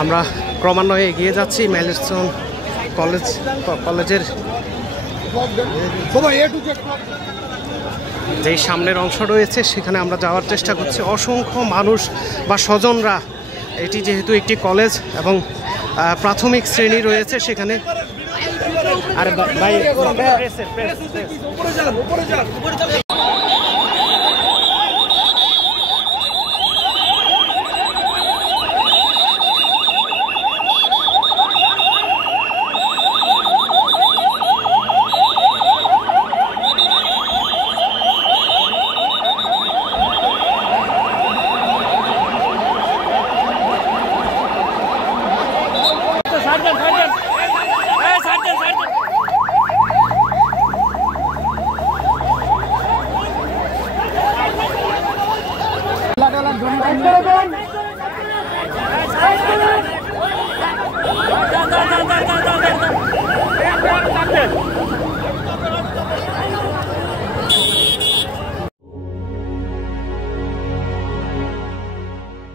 আমরা ক্রমান্বয়ে এগিয়ে যাচ্ছি মাইলস্টোন কলেজের যেই সামনের অংশ রয়েছে সেখানে আমরা যাওয়ার চেষ্টা করছি। অসংখ্য মানুষ বা স্বজনরা, এটি যেহেতু একটি কলেজ এবং প্রাথমিক শ্রেণী রয়েছে সেখানে। আর ভাই